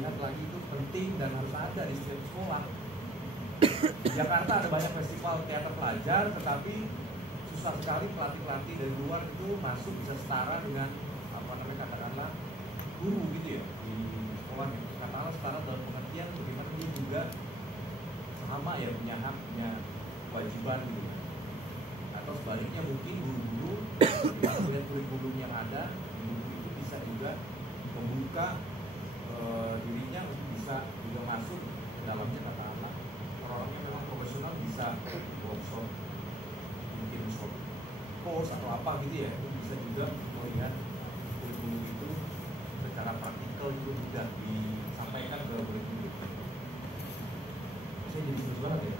lihat lagi itu penting dan harus ada di setiap sekolah. Di Jakarta ada banyak festival teater pelajar, tetapi susah sekali pelatih-pelatih dari luar itu masuk bisa setara dengan katakanlah guru gitu ya di sekolahnya. Katakanlah setara dalam pengertian bagaimana dia juga sama ya punya hak, punya kewajiban gitu. Atau sebaliknya mungkin guru-guru melihat kurikulum yang ada, guru itu bisa juga membuka dirinya untuk bisa juga masuk ke dalamnya, katakanlah orang yang memang profesional bisa workshop, mungkin short course atau apa gitu ya, itu bisa juga melihat kurikulum itu secara praktikal juga mudah disampaikan ke murid-murid. Saya jadi serius banget ya.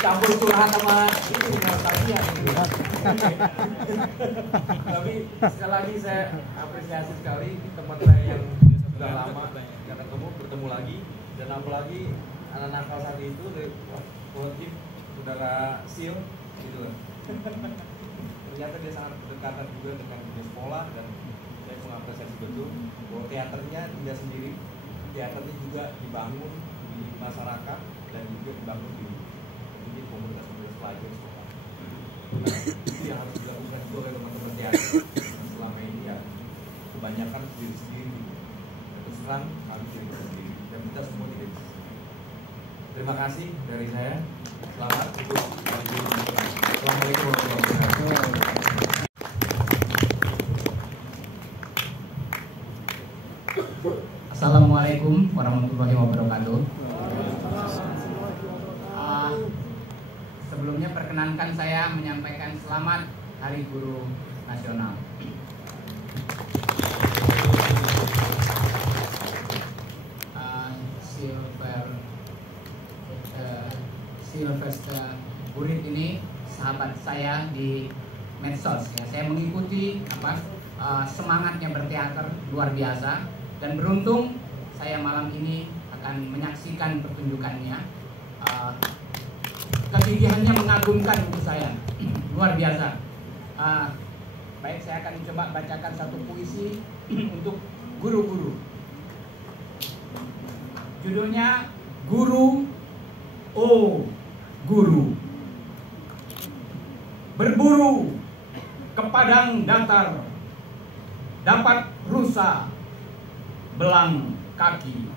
campur curhat sama ini nostalgia gitu. Tapi sekali lagi saya apresiasi sekali teman saya yang sudah lama nggak bertemu lagi, dan apalagi anak nakal saat itu dari tim saudara Sil gitu loh. Ternyata dia sangat berdekatan juga dengan dunia sekolah, dan saya mengapresiasi betul bahwa teaternya tidak sendiri, teaternya juga dibangun di masyarakat dan juga dibangun di komunitas-komunitas pelajar sekolah. Nah, itu yang harus dilakukan juga oleh teman-teman teater. Selama ini ya kebanyakan sendiri-sendiri. Terus terang kami sendiri dan kita semua tidak bisa. Terima kasih dari saya. Selamat untuk Assalamualaikum warahmatullahi wabarakatuh. Assalamualaikum warahmatullahi wabarakatuh. Sebelumnya perkenankan saya menyampaikan selamat Hari Guru Nasional. Sylvester Burit ini sahabat saya di medsos ya. Saya mengikuti semangatnya berteater luar biasa, dan beruntung saya malam ini akan menyaksikan pertunjukannya. Kegigihannya mengagumkan untuk saya, luar biasa. Baik, saya akan coba bacakan satu puisi untuk guru-guru. Judulnya Guru, Oh Guru. Berburu ke padang datar, dapat rusa belang kaki.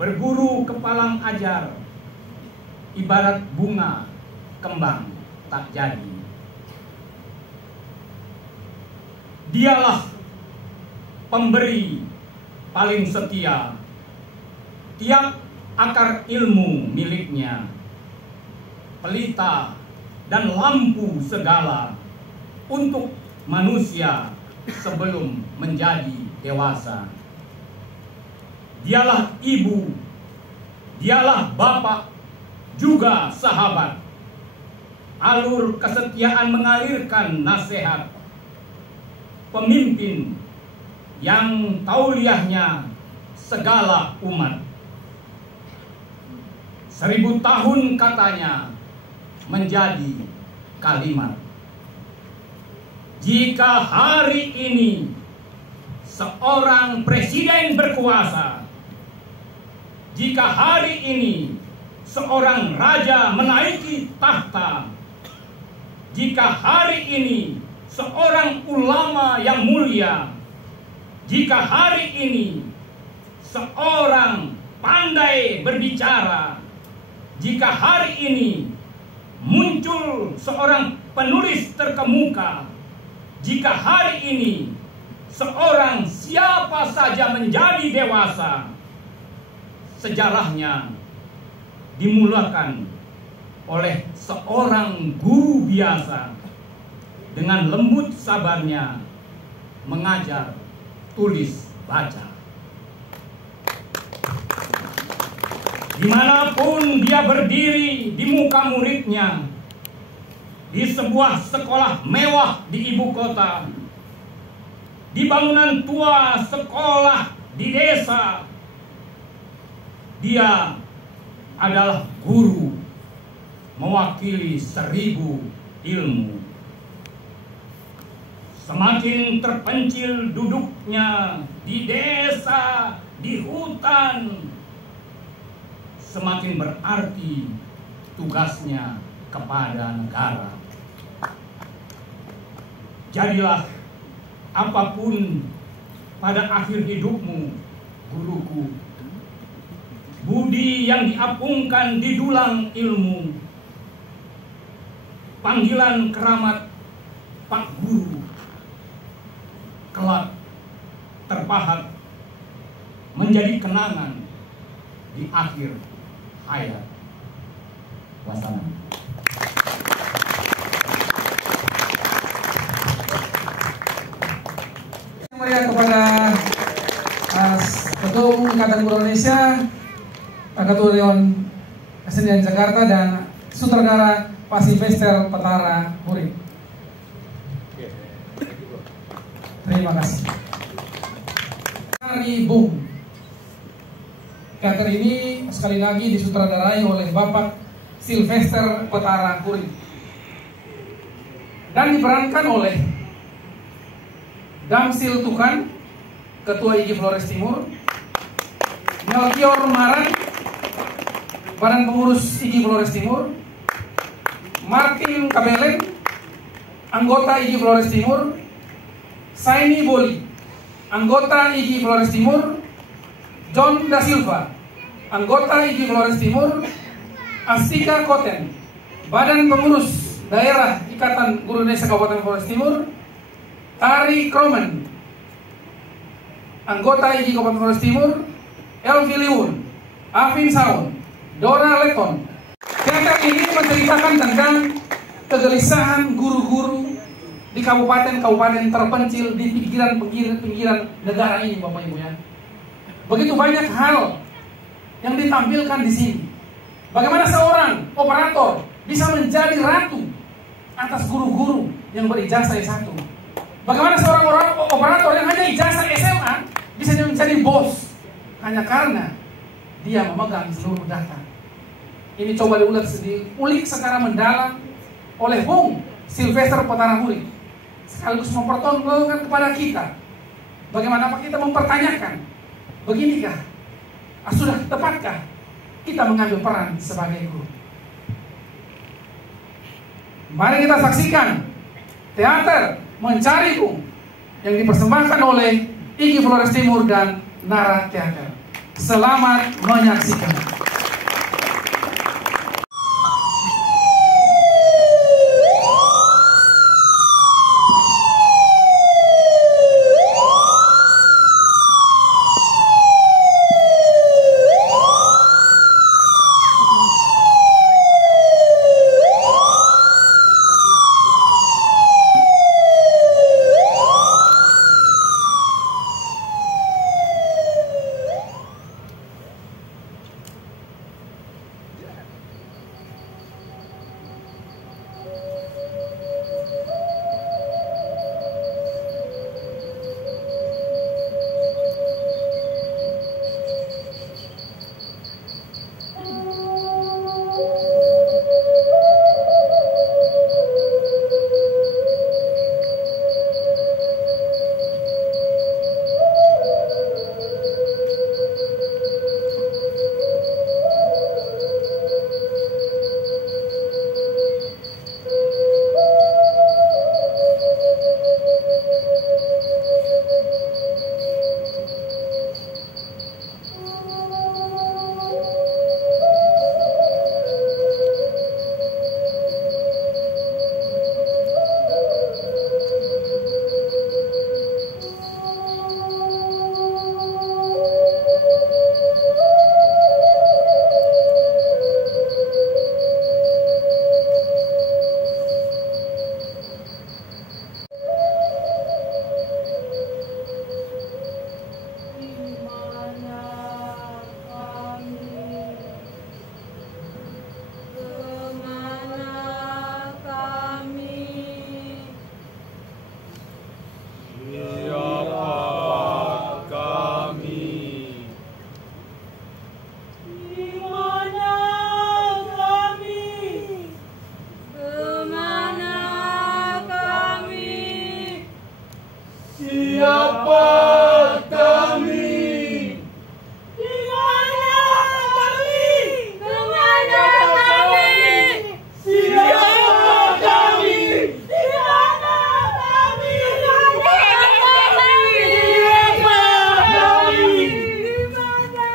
Berburu ke palang ajar, ibarat bunga kembang tak jadi. Dialah pemberi paling setia, tiap akar ilmu miliknya, pelita dan lampu segala untuk manusia sebelum menjadi dewasa. Dialah ibu, dialah bapak, juga sahabat. Alur kesetiaan mengalirkan nasihat. Pemimpin yang tauliahnya segala umat. 1000 tahun katanya menjadi kalimat. Jika hari ini seorang presiden berkuasa, jika hari ini seorang raja menaiki tahta, jika hari ini seorang ulama yang mulia, jika hari ini seorang pandai berbicara, jika hari ini muncul seorang penulis terkemuka, jika hari ini seorang siapa saja menjadi dewasa, sejarahnya dimulakan oleh seorang guru biasa dengan lembut sabarnya mengajar tulis baca. Dimanapun dia berdiri di muka muridnya, di sebuah sekolah mewah di ibu kota, di bangunan tua sekolah di desa, dia adalah guru mewakili 1000 ilmu. Semakin terpencil duduknya di desa, di hutan, semakin berarti tugasnya kepada negara. Jadilah apapun pada akhir hidupmu, guruku. Budi yang diapungkan di dulang ilmu. Panggilan keramat Pak Guru kelak terpahat menjadi kenangan di akhir hayat. Wassalam. Meriah kepada Ketua Umum Ikatan Guru Indonesia, Ketua Dewan Kesenian Jakarta, dan Sutradara Pak Sylvester Petara Huring. Terima kasih. Hari Bung. Teater ini sekali lagi disutradarai oleh Bapak Sylvester Petara Huring dan diperankan oleh Damsil Tukan, Ketua IGI Flores Timur, Melchior Maran, Badan Pengurus IGI Flores Timur, Martin Kabelen, anggota IGI Flores Timur, Saini Boli, anggota IGI Flores Timur, John Da Silva, anggota IGI Flores Timur, Astika Koten, Badan Pengurus Daerah Ikatan Guru Indonesia Kabupaten Flores Timur, Tari Kromen, anggota IGI Kabupaten Flores Timur, Elvi Liun, Afin Saun, Dora Leton. Teater ini menceritakan tentang kegelisahan guru-guru di kabupaten-kabupaten terpencil di pinggiran negara ini, Bapak Ibu ya. Begitu banyak hal yang ditampilkan di sini. Bagaimana seorang operator bisa menjadi ratu atas guru-guru yang berijazah S1. Bagaimana seorang operator yang hanya ijazah SMA bisa menjadi bos hanya karena dia memegang seluruh data. Ini coba diulik secara mendalam oleh Bung Sylvester Petara Huring, sekaligus mempertontonkan kepada kita bagaimana kita mempertanyakan, beginikah, sudah tepatkah kita mengambil peran sebagai guru. Mari kita saksikan teater Mencari Bung yang dipersembahkan oleh IGI Flores Timur dan Nara Teater. Selamat menyaksikan. Bapak kami. Di mana kami? Kemana kami? Siapa kami? Di mana kami? Siapa kami? Di mana?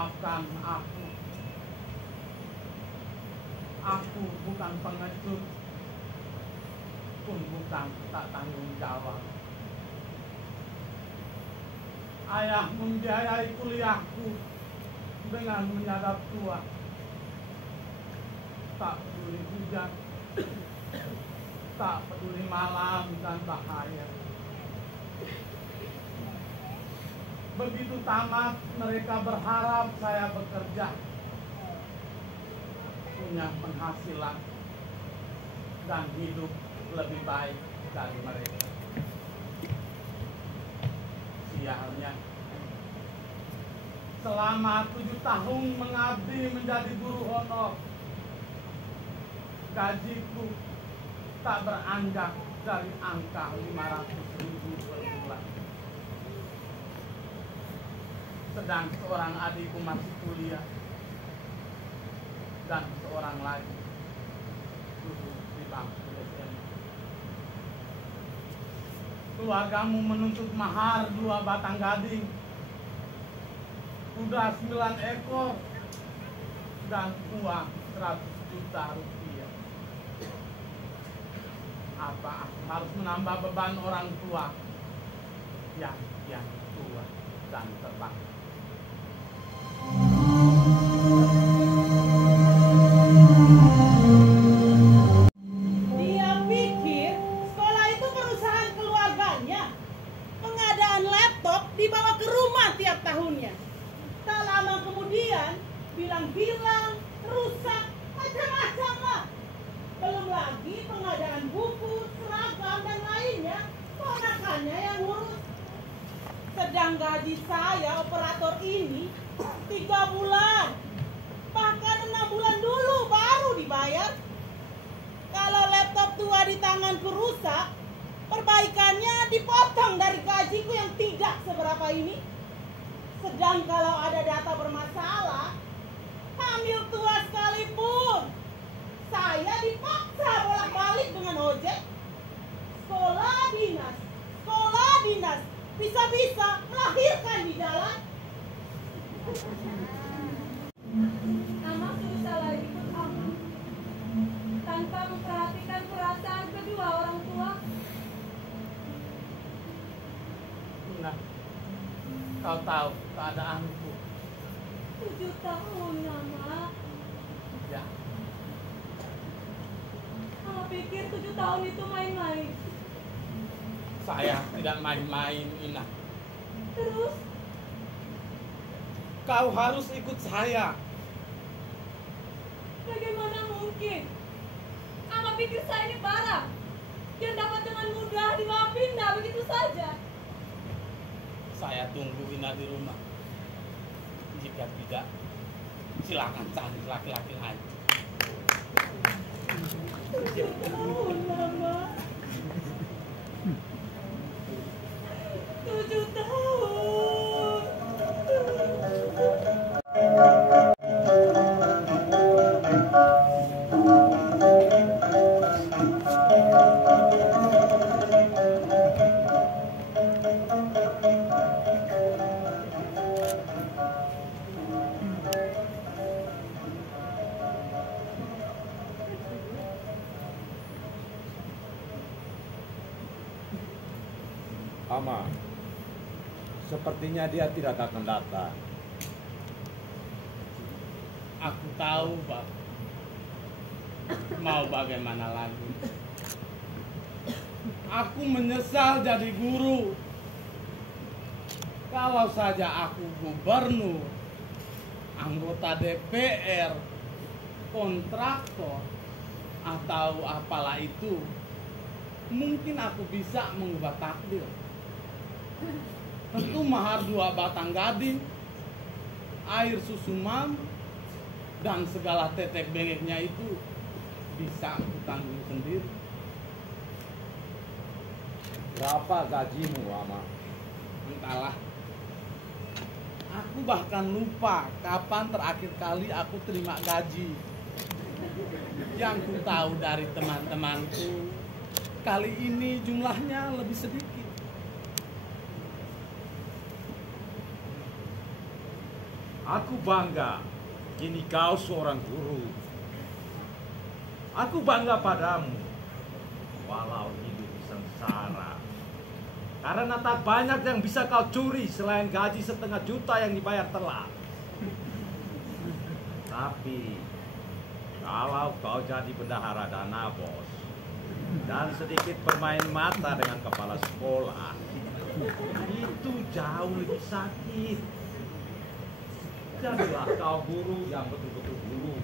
Maafkan aku. Aku bukan pengecut, pun bukan tak tanggung jawab. Ayah membiayai kuliahku dengan menyadap tua. Tak peduli hujan, tak peduli malam dan bahaya. Begitu tamat, mereka berharap saya bekerja, punya penghasilan, dan hidup lebih baik dari mereka. Sialnya, selama 7 tahun mengabdi menjadi guru honor, gajiku tak beranjak dari angka 500.000 per bulan. Sedang seorang adikku masih kuliah dan seorang lagi duduk di bangku SMA. Keluargamu menuntut mahar 2 batang gading, kuda 9 ekor, dan uang 100 juta rupiah. Apa aku harus menambah beban orang tua yang tua dan terbang? Dia pikir sekolah itu perusahaan keluarganya. Pengadaan laptop dibawa ke rumah tiap tahunnya. Tak lama kemudian bilang hilang, rusak, macam-macam lah. Belum lagi pengadaan buku, seragam, dan lainnya, ponakannya yang ngurus. Sedang gaji saya operator ini 3 bulan, bahkan 6 bulan dulu baru dibayar. Kalau laptop tua di tanganku rusak, perbaikannya dipotong dari gajiku yang tidak seberapa ini. Sedang kalau ada data bermasalah, hamil tua sekalipun, saya dipaksa bolak-balik dengan ojek. Sekolah dinas, bisa-bisa melahirkan di jalan. Amak susah lagi ikut Amak tanpa memperhatikan perasaan kedua orang tua. Nah, kau tahu keadaanku. 7 tahun, Amak. Ya, Amak pikir 7 tahun itu main-main. saya tidak main-main, Ina. Terus, Kau harus ikut saya. bagaimana mungkin? Amak pikir saya ini barang yang dapat dengan mudah dibawa pindah begitu saja. Saya tunggu Ina di rumah. Jika tidak, silakan cari laki-laki lain. 7 tahun, Amak. 7 tahun. Ama, sepertinya dia tidak akan datang. Aku tahu, Pak. Mau bagaimana lagi? Aku menyesal jadi guru. Kalau saja aku gubernur, anggota DPR, kontraktor, atau apalah itu, mungkin aku bisa mengubah takdir. Tentu mahar 2 batang gading, air susu mam, dan segala tetek bengeknya itu bisa aku tanggung sendiri. Berapa gajimu, Ama? Entahlah. Aku bahkan lupa kapan terakhir kali aku terima gaji. Yang ku tahu dari teman-temanku, kali ini jumlahnya lebih sedikit. Aku bangga kini kau seorang guru. Aku bangga padamu walau hidup di sengsara. Karena tak banyak yang bisa kau curi selain gaji 1,5 juta yang dibayar telat. Tapi kalau kau jadi bendahara dana bos dan sedikit bermain mata dengan kepala sekolah, itu jauh lebih sakit. Jadilah kau guru yang betul-betul guru.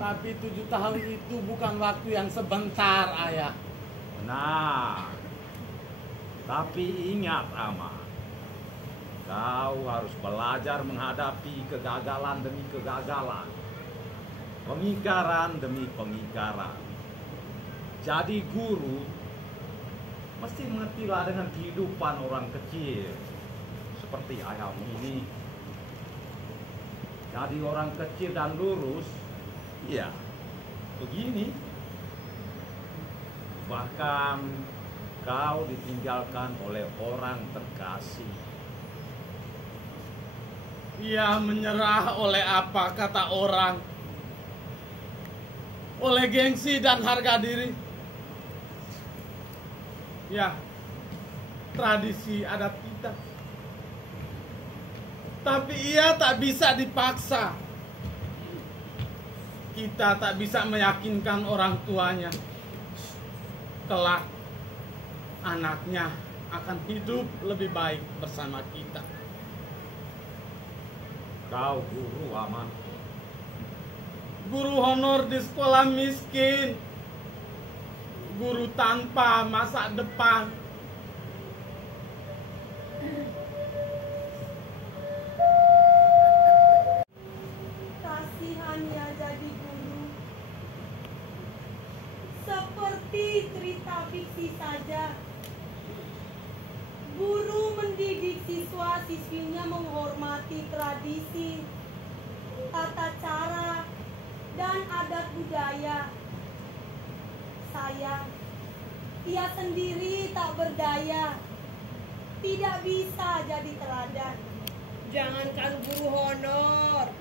Tapi 7 tahun itu bukan waktu yang sebentar, Ayah. Nah, tapi ingat Ama, kau harus belajar menghadapi kegagalan demi kegagalan, pengingkaran demi pengingkaran. Jadi guru mesti mengertilah dengan kehidupan orang kecil seperti ayahmu ini. Jadi orang kecil dan lurus, ya begini. Bahkan kau ditinggalkan oleh orang terkasih. Ia menyerah oleh apa kata orang? Oleh gengsi dan harga diri. Ya, tradisi adat kita. Tapi ia tak bisa dipaksa. Kita tak bisa meyakinkan orang tuanya. Kelak anaknya akan hidup lebih baik bersama kita. Kau guru Ama. Guru honor di sekolah miskin. Guru tanpa masa depan. Kasihannya jadi guru. Seperti cerita fiksi saja. Guru mendidik siswa-siswinya menghormati tradisi, tata cara, dan adat budaya. Sayang, ia sendiri tak berdaya, tidak bisa jadi teladan. Jangankan guru honor,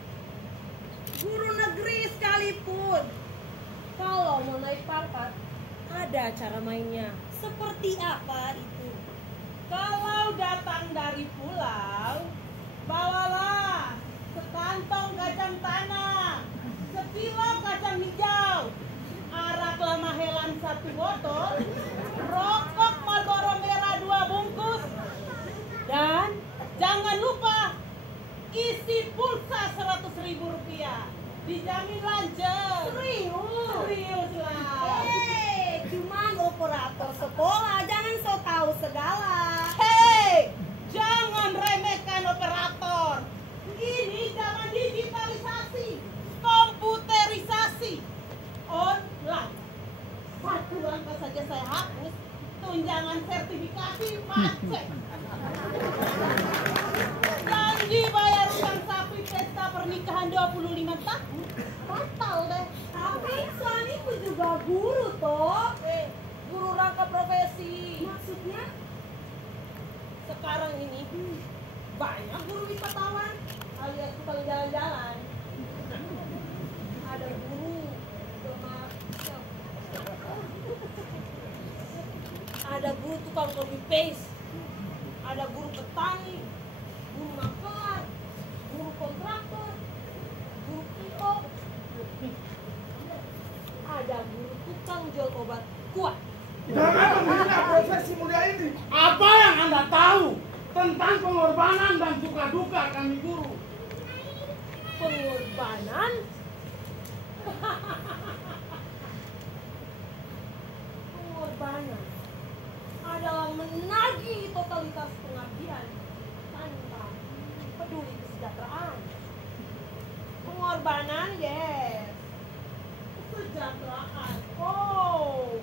guru negeri sekalipun, kalau mau naik pangkat, ada cara mainnya. Seperti apa itu? Kalau datang dari pulau, bawalah sekantong kacang tanah, sekilo kacang hijau, arak lamahelan 1 botol, rokok Marlboro merah 2 bungkus, dan jangan lupa isi pulsa 100.000 rupiah. Dijamin lanjut. Serius lah. Cuman operator sekolah, jangan so tahu segala. Hei, jangan remehkan operator. Ini zaman digitalisasi, komputerisasi, online. 1 langkah saja saya hapus tunjangan sertifikasi macet. Janji bayar utang sapi pesta pernikahan 25 tahun, batal deh. Tapi suamiku juga guru toh. Guru rangka profesi. Maksudnya? Sekarang ini banyak guru wisatawan alias tukang jalan-jalan. Ada guru bermasker, ada guru tukang copy paste, ada guru petani, guru makelar, guru kontraktor, guru PO, ada guru tukang jual obat kuat. Jangan menghina profesi mulia ini. Apa yang Anda tahu tentang pengorbanan dan suka duka kami guru? Pengorbanan? Pengorbanan adalah menagih totalitas pengabdian tanpa peduli kesejahteraan. Pengorbanan, yes. Kesejahteraan, oh,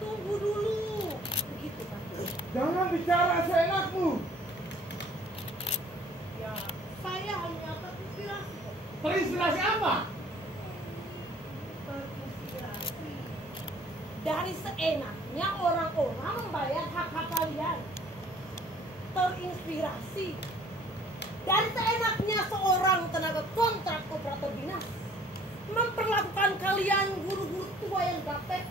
tunggu dulu. Begitu kan? Jangan bicara seenakmu. Ya, saya hanya terinspirasi. Terinspirasi apa? Terinspirasi dari seenaknya orang-orang membayar hak-hak kalian. Terinspirasi Dan seenaknya seorang tenaga kontrak operator dinas memperlakukan kalian guru-guru tua yang gaptek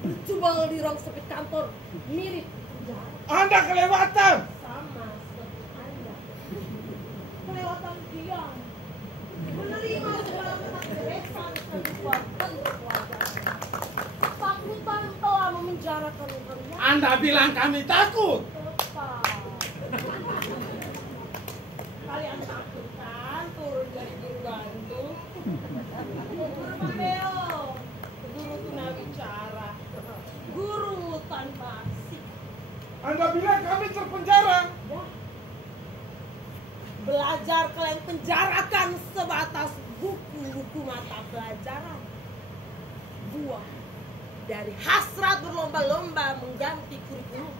berjubel di ruang sempit kantor mirip penjara. Anda kelewatan. Sama seperti Anda. Kelewatan diam menerima segala keberesan dan perbuatan berpelajaran. Ketakutan telah memenjarakan kalian. Anda bilang kami takut. Tepat. Kalian takut kan turun dari guru gantung? Guru Mabeo, guru tunawicara, guru tanpa aksi. Anda bilang kami terpenjara. Ya. Belajar kalian penjarakan sebatas buku-buku mata pelajaran. Buah dari hasrat berlomba-lomba mengganti kurikulum.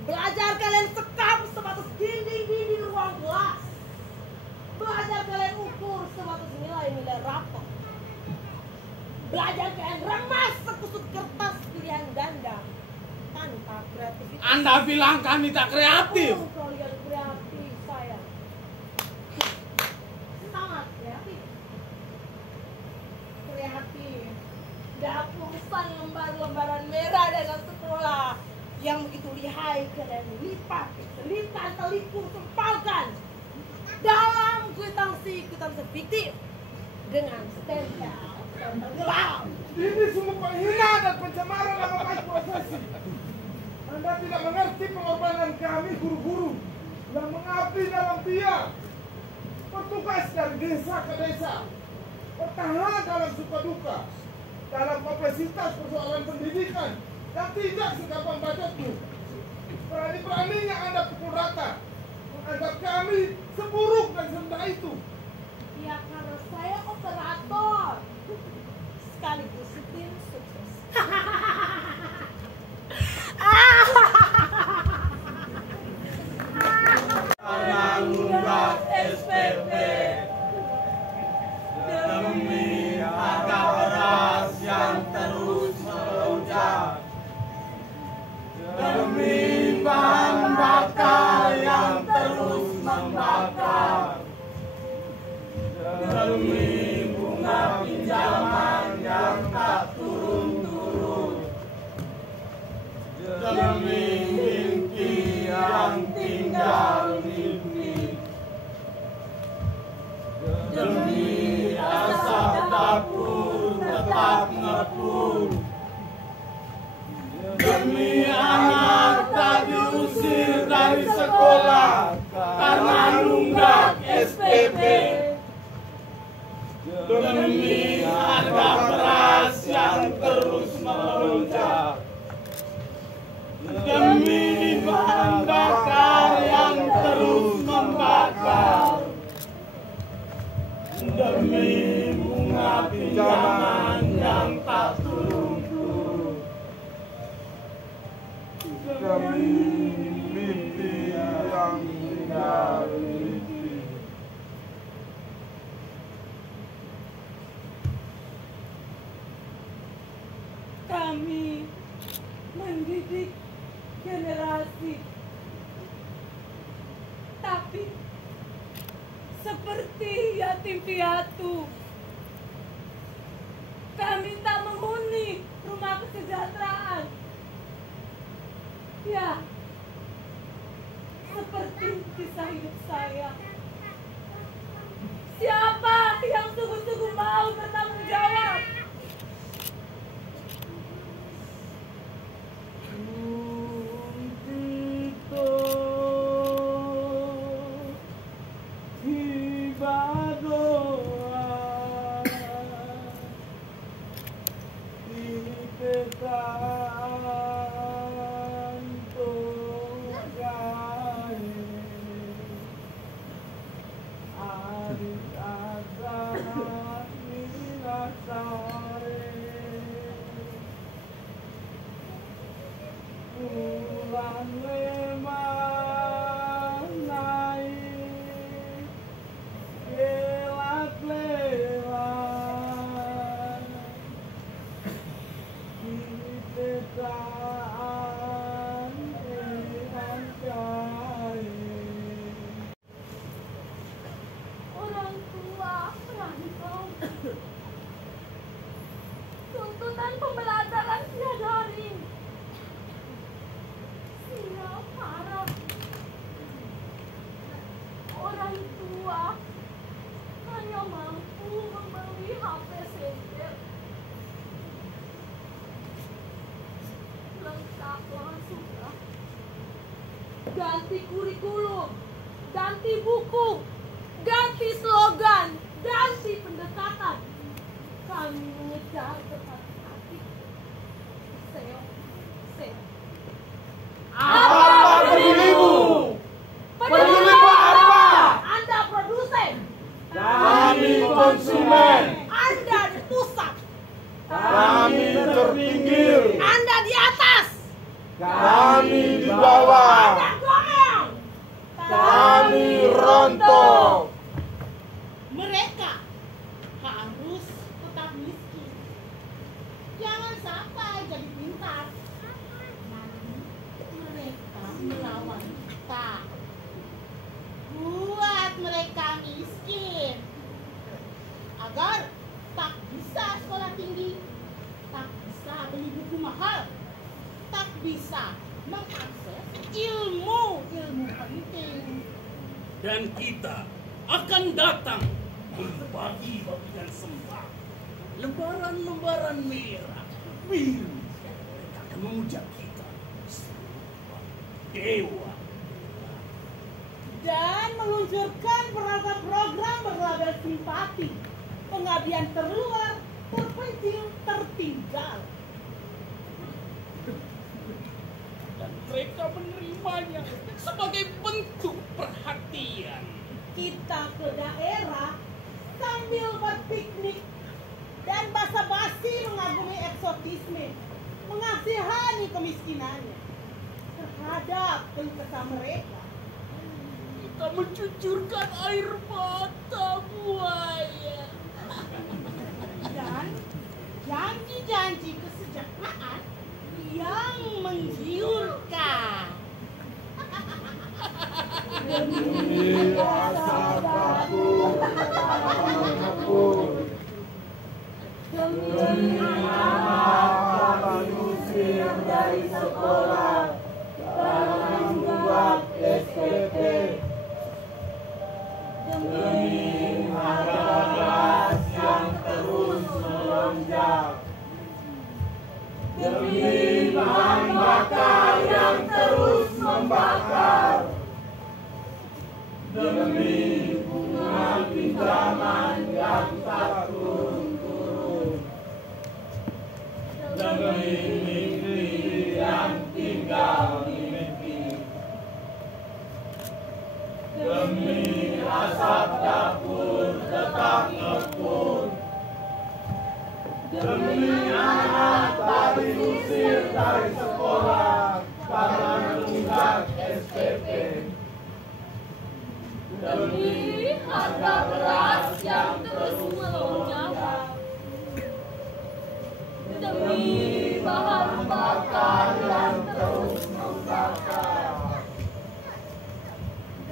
Belajar kalian sekam sebatas dinding-dinding ruang kelas. Belajar kalian ukur sebatas nilai-nilai rapor. Belajar kalian remas sekusut kertas pilihan ganda tanpa kreativitas. Anda bilang kami tak kreatif. Oh, kalian kreatif, sayang. Sangat kreatif. Kreatif. Dapusan lembar-lembaran merah dengan sekolah yang begitu lihai kalian lipat, selipkan, telikung, sempalkan dalam kwitansi fiktif dengan stempel gelap. Ini semua penghinaan dan pencemaran nama baik profesi. Anda tidak mengerti pengorbanan kami guru-guru yang mengabdi dalam biar, bertugas dari desa ke desa, bertahan dalam suka duka, dalam kompleksitas persoalan pendidikan, dan tidak segampang bacotmu. Berani-beraninya Anda pukul rata, menganggap kami seburuk dan serendah itu. Ya karena saya operator sekaligus tim sukses. Mengunggah SPP demi harga beras yang terus melonjak, demi bahan bakar yang terus membakar, demi bunga pinjaman yang tak turun-turun, demi mimpi yang tinggal mimpi, demi asap dapur tetap ngepul, demi anak tak diusir dari sekolah karena nunggak SPP, demi harga beras yang terus melonjak, demi bahan bakar yang terus membakar, demi bunga pinjaman yang tak turun-turun, demi mimpi yang tinggal mimpi. Kami mendidik generasi, tapi seperti yatim piatu, kami tak menghuni rumah kesejahteraan. Ya, seperti kisah hidup saya. Siapa yang sungguh-sungguh mau bertanggung jawab? yang tua hanya mampu membeli HP sejet. Lengkaplah sudah. Ganti kurikulum, ganti buku, ganti slogan, ganti pendekatan. Kami mengejar hati. Seo. Apa peduli-Ibu? Peduli apa? Anda produsen. Kami konsumen. Anda di pusat. Kami terpinggir. Anda di atas. Kami di bawah. Anda goyang. Kami rontok. Mereka harus tetap miskin. Jangan sampai jadi pintar. Nanti mereka melawan kita. Buat mereka miskin. Agar tak bisa sekolah tinggi, tak bisa beli buku mahal, tak bisa mengakses ilmu penting. Dan kita akan datang berbagi-bagikan sembah, lembaran-lembaran merah, biru, akan memuja kita serupa dewa. Dan meluncurkan beragam program berlabel simpati, pengabdian terluar, terpencil, tertinggal. Dan mereka menerimanya sebagai bentuk perhatian. Kita ke daerah sambil berpiknik dan basa-basi mengagumi eksotisme, mengasihani kemiskinannya terhadap keluh kesah mereka. Kita mencucurkan air mata buaya. Dan janji-janji kesejahteraan yang menggiurkan. Demi rasa takut menghapus. Demi anak diusir dari sekolah karena membuat SPP. Demi harga gas yang terus melonjak. Demi bahan bakar yang terus membakar. Demi bunga pinjaman yang tak turun-turun. Demi mimpi yang tinggal di mimpi. Demi asap dapur tetap ngepul. Demi anak tak diusir dari sekolah karena menunggak SPP. Demi harga beras yang terus melonjak. Demi bahan bakar yang terus membakar.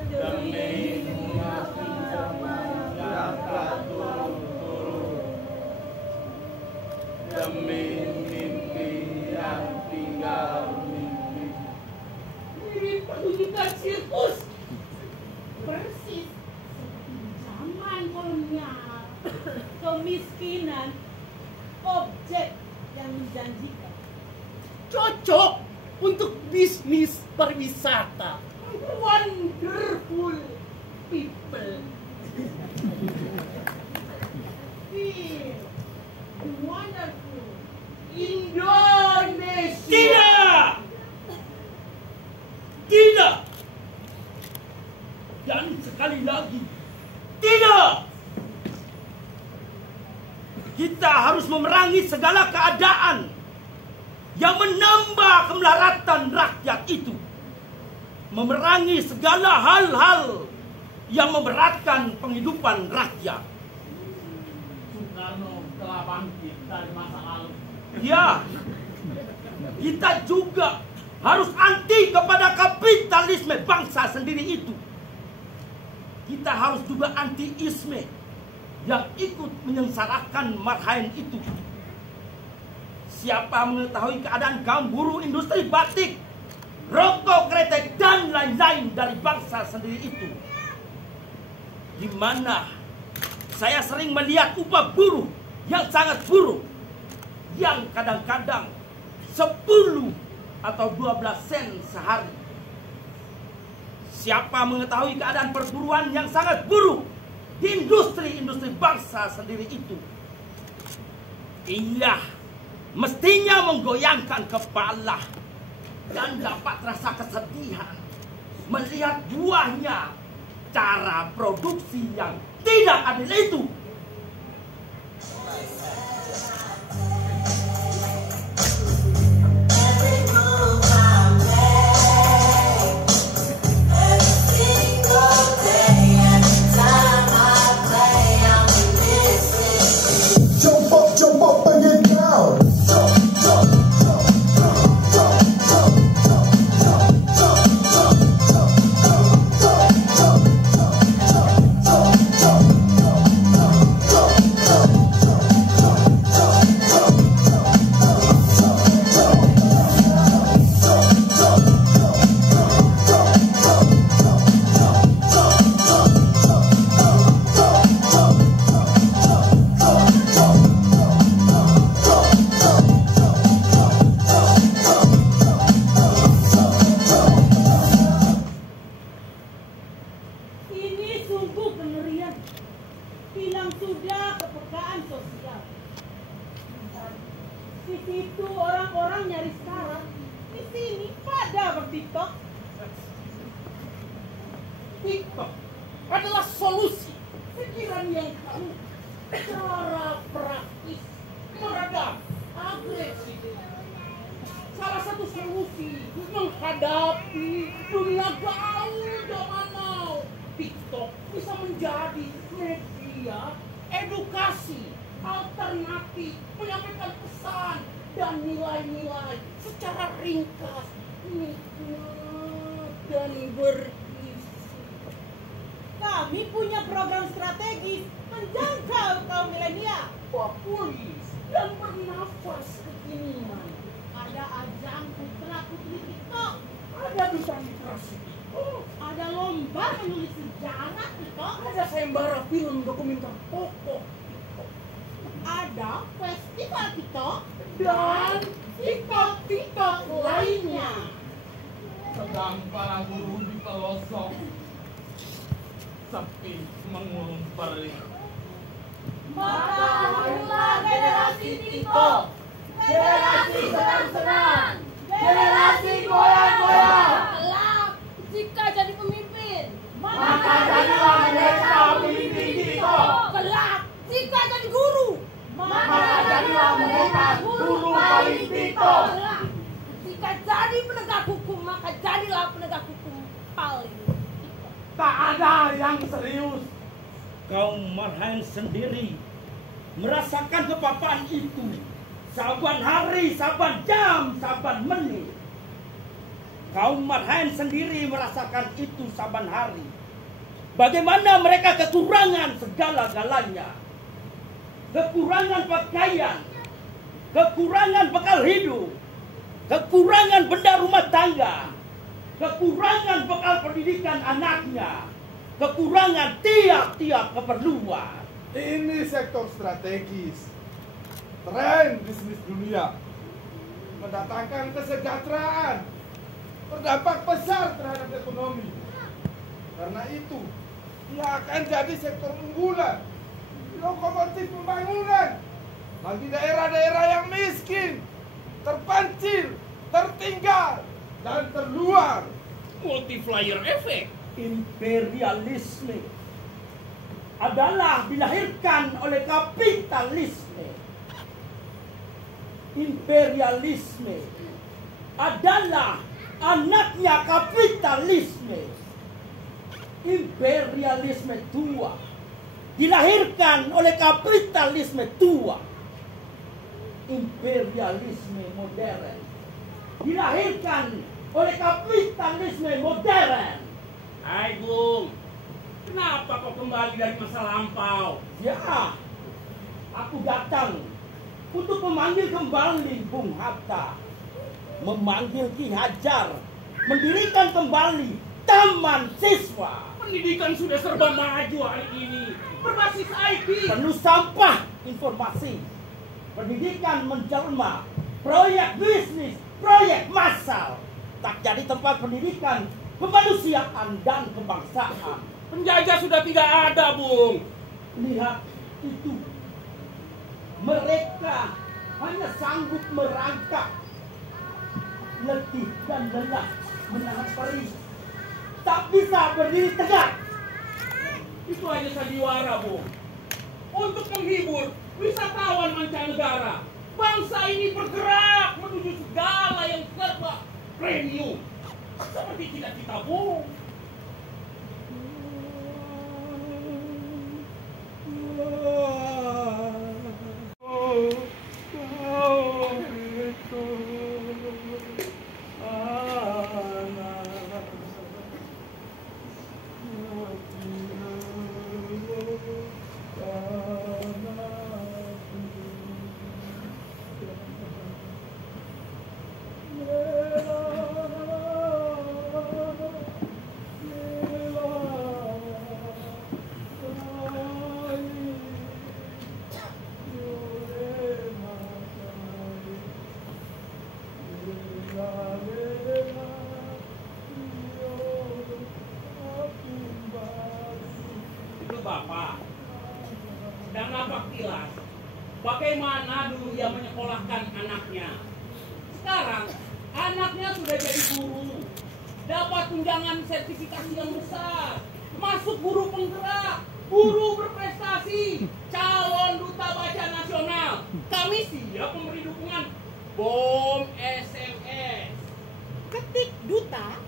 Demi bunga pinjaman yang tak turun-turun. Demi mimpi yang tinggal mimpi. Ini pertunjukan sirkus. Persis seperti zaman kolonial, kemiskinan, objek yang menjanjikan. Cocok untuk bisnis pariwisata. Wonderful people. Feel the wonderful Indonesia. Tidak! Tidak! Dan sekali lagi, tidak! Kita harus memerangi segala keadaan yang menambah kemelaratan rakyat itu. Memerangi segala hal-hal yang memberatkan penghidupan rakyat. Soekarno telah bangkit dari masa lalu. Ya, kita juga harus anti kepada kapitalisme bangsa sendiri itu. Kita harus juga anti-isme yang ikut menyengsarakan marhaen itu. Siapa mengetahui keadaan kaum buruh industri batik, rokok kretek, dan lain-lain dari bangsa sendiri itu, di mana saya sering melihat upah buruh yang sangat buruk, yang kadang-kadang 10 atau 12 sen sehari. Siapa mengetahui keadaan perburuan yang sangat buruk di industri-industri bangsa sendiri itu, ia mestinya menggoyangkan kepala dan dapat rasa kesedihan melihat buahnya cara produksi yang tidak adil itu. Jump up and get down. Hilang sudah kepekaan sosial. Di situ orang-orang nyari sekarang, di sini pada bertiktok. TikTok adalah solusi sekiranya yang kamu cara praktis, beragam, agresif. Salah satu solusi menghadapi dunia gaul zaman now. TikTok bisa menjadi media edukasi alternatif, menyampaikan pesan dan nilai-nilai secara ringkas, nikmat dan berisi. Kami punya program strategis menjangkau kaum milenial, populis dan bernafas kekinian. ada ajang putra putri TikTok, Ada duta literasi TikTok, ada lomba menulis sejarah TikTok, ada sayembara film dokumenter tokoh, ada festival TikTok, dan TikTok lainnya. Sedang para guru di pelosok sepi mengurung perih. Maka hadirlah generasi TikTok, generasi senang-senang, generasi goyang-goyang. Kelak, jika jadi pemimpin, Maka jadilah mereka pemimpin TikTok. kelak, jika jadi guru, Maka jadilah mereka guru paling TikTok. kelak, jika jadi penegak hukum, maka jadilah penegak hukum paling TikTok. Tak ada yang serius. Kaum Marhaen sendiri merasakan kepapaan itu saban hari, saban jam, saban menit. Kaum Marhaen sendiri merasakan itu saban hari. Bagaimana mereka kekurangan segala-galanya. Kekurangan pakaian, kekurangan bekal hidup, kekurangan benda rumah tangga, kekurangan bekal pendidikan anaknya, kekurangan tiap-tiap keperluan. Ini sektor strategis. Tren bisnis dunia mendatangkan kesejahteraan, berdampak besar terhadap ekonomi. Karena itu, ia akan jadi sektor unggulan, lokomotif pembangunan bagi daerah-daerah yang miskin, terpencil, tertinggal, dan terluar. Multiplier effect. Imperialisme adalah dilahirkan oleh kapitalisme. Imperialisme adalah anaknya kapitalisme. Imperialisme tua dilahirkan oleh kapitalisme tua. Imperialisme modern dilahirkan oleh kapitalisme modern. Hai Bung, kenapa kau kembali dari masa lampau? Ya, aku datang untuk memanggil kembali Bung Hatta, memanggil Ki Hajar, mendirikan kembali Taman Siswa, Pendidikan sudah serba maju hari ini, berbasis IT. Penuh sampah informasi. Pendidikan menjelma, proyek bisnis, proyek massal. Tak jadi tempat pendidikan, kemanusiaan dan kebangsaan. Penjajah sudah tidak ada, Bung. Lihat itu. Mereka hanya sanggup merangkak, letih dan lelah menahan perih, tak bisa berdiri tegak. Itu hanya sandiwara, Bung. Untuk menghibur wisatawan mancanegara, bangsa ini bergerak menuju segala yang serba premium, seperti cita-cita Bung. Bapak dan nampak kilas bagaimana dulu ia menyekolahkan anaknya. Sekarang anaknya sudah jadi guru, dapat tunjangan sertifikasi yang besar, masuk guru penggerak, guru berprestasi, calon duta baca nasional. Kami siap memberi dukungan. Bom SMS. Ketik duta,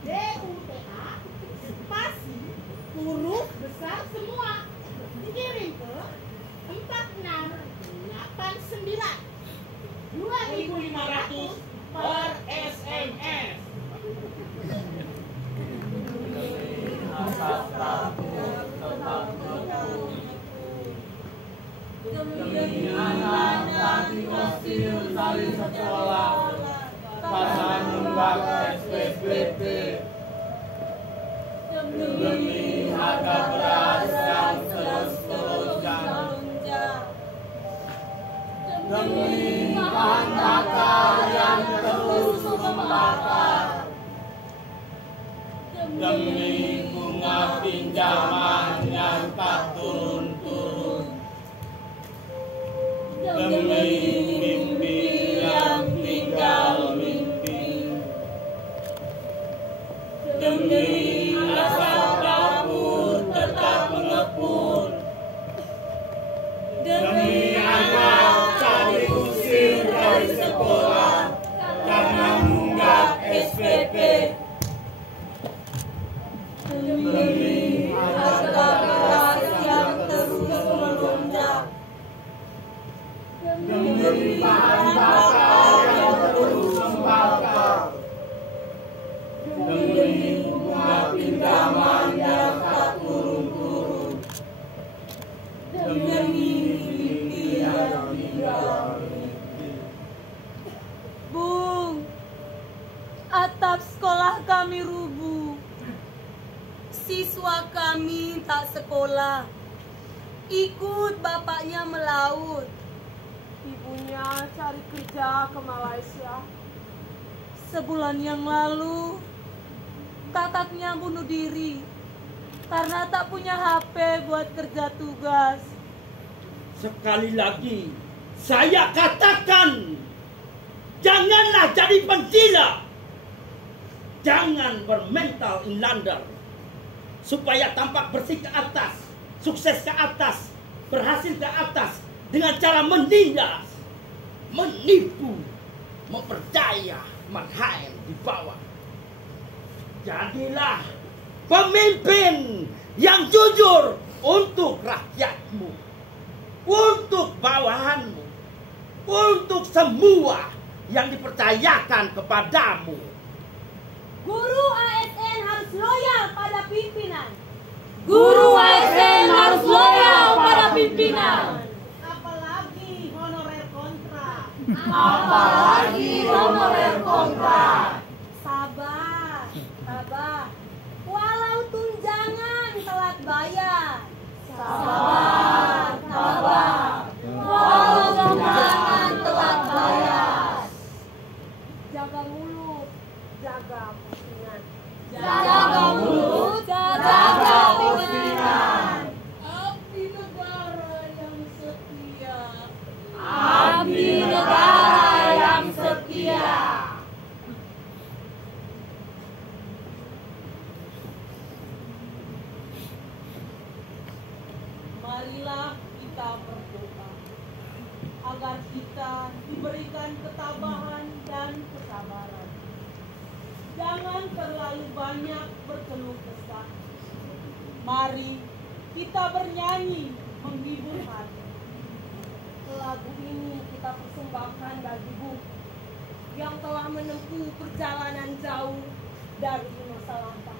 DUTA, spasi, huruf besar semua, dikirim ke 4689 2.500 per SMS. Demi anak dan fosil dari sekolah, karena nyumbang SPPT. Demi harga beras yang terus melonjak. Demi bahan bakar yang terus membakar. Demi bunga pinjaman yang tak turun-turun. Demi mimpi yang tinggal mimpi. Demi asap dapur tetap mengepul. Demi anak tak diusir dari sekolah karena nunggak SPP. Demi harga beras yang terus melonjak. Demi bahan bakar yang terus membakar. Demi bunga pinjaman yang tak turun-turun. Demi mimpi yang tinggal mimpi. Bung, atap sekolah kami rubuh. Siswa kami tak sekolah, ikut bapaknya melaut. Ibunya cari kerja ke Malaysia. Sebulan yang lalu, kakaknya bunuh diri karena tak punya HP buat kerja tugas. Sekali lagi, saya katakan, janganlah jadi penggila. Jangan bermental inlander. Supaya tampak bersih ke atas, sukses ke atas, berhasil ke atas dengan cara menindas, menipu, mempercaya, menghain di bawah. Jadilah pemimpin yang jujur untuk rakyatmu, untuk bawahanmu, untuk semua yang dipercayakan kepadamu. Guru ASN harus loyal pada pimpinan. Guru ASN harus loyal pada pimpinan. Apalagi honorer kontrak. Apalagi honorer kontrak. Sabar, sabar. Walau tunjangan bayar. Sabar, tabah. Tolong jangan telat bayar. Jaga mulut, jaga postingan. Jaga mulut, jaga postingan. Abdi negara yang setia. Abdi negara yang setia. Marilah kita berdoa agar kita diberikan ketabahan dan kesabaran. Jangan terlalu banyak berkeluh kesah. Mari kita bernyanyi menghibur hati. Lagu ini kita persembahkan bagi Bu yang telah menempuh perjalanan jauh dari masa lampau.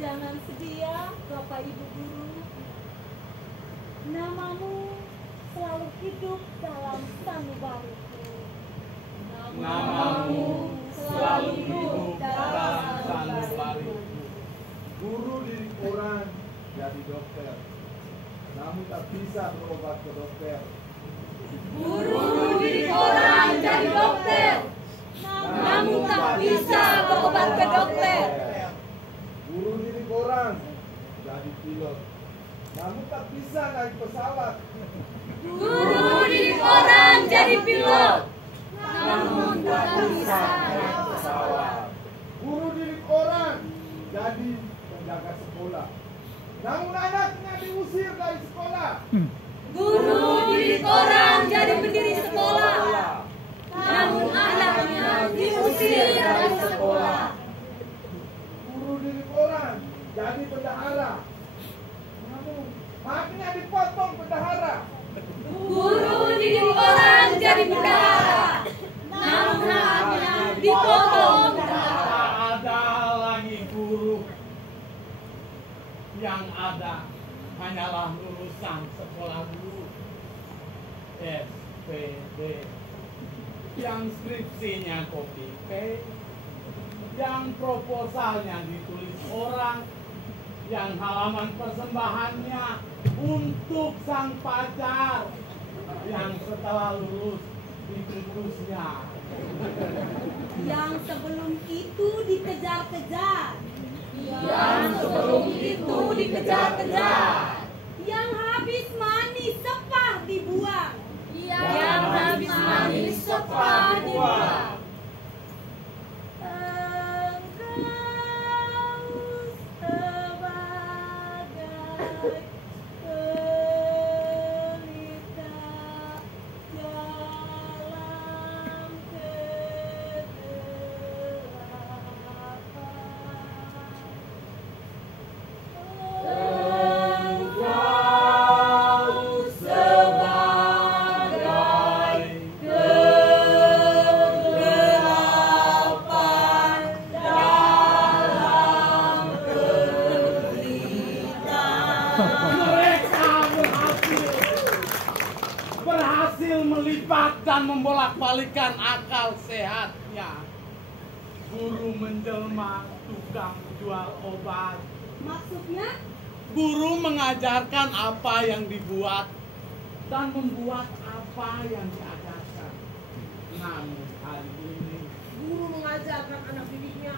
Jangan sedih ya, Bapak Ibu Guru. Namamu selalu hidup dalam sanubariku. Namamu selalu hidup dalam sanubariku. Guru didik orang jadi dokter, namun tak bisa berobat ke dokter. Guru didik orang jadi dokter, namun tak bisa berobat ke dokter. Guru didik orang jadi pilot, namun tak bisa naik pesawat. Guru didik orang jadi pilot, namun tak bisa naik pesawat. Guru didik orang jadi penjaga sekolah, namun anaknya diusir dari sekolah. Guru didik orang jadi pendiri sekolah, namun anaknya diusir dari sekolah. Guru didik orang jadi bendahara, namun haknya dipotong bendahara. Guru didik orang jadi bendahara, namun haknya dipotong bendahara. Tak ada lagi guru, yang ada hanyalah lulusan sekolah guru SPD yang skripsinya copy paste, yang proposalnya ditulis orang, yang halaman persembahannya untuk sang pacar yang setelah lulus dibungkusnya. Yang sebelum itu dikejar-kejar. Yang sebelum itu dikejar-kejar. Yang habis manis sepah dibuang. Yang habis manis sepah dibuang. Berhasil melipat dan membolak-balikan akal sehatnya. Guru menjelma tukang jual obat. Maksudnya? Guru mengajarkan apa yang dibuat dan membuat apa yang diajarkan. Namun hari ini Guru mengajarkan anak didiknya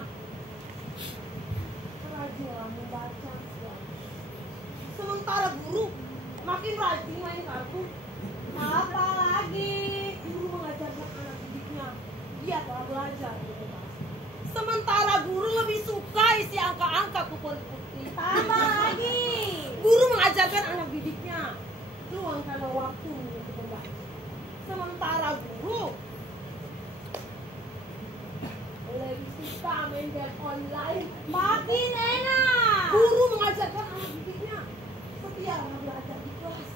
rajinlah membaca. Sementara guru makin rajin main kartu. Apalagi guru mengajarkan anak didiknya, dia telah belajar. Sementara guru lebih suka isi angka-angka kupon putih. Tambah lagi, guru mengajarkan anak didiknya luangkan waktu untuk membaca. Sementara guru lebih suka main game online. Makin enak. Guru mengajarkan anak didiknya setia belajar di kelas.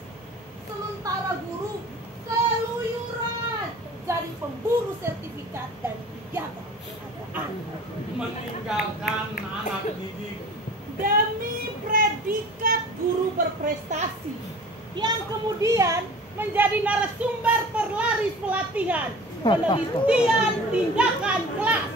Sementara guru keluyuran jadi pemburu sertifikat dan pejabat keadaan. meninggalkan anak didik Demi predikat guru berprestasi yang kemudian menjadi narasumber terlaris pelatihan penelitian tindakan kelas.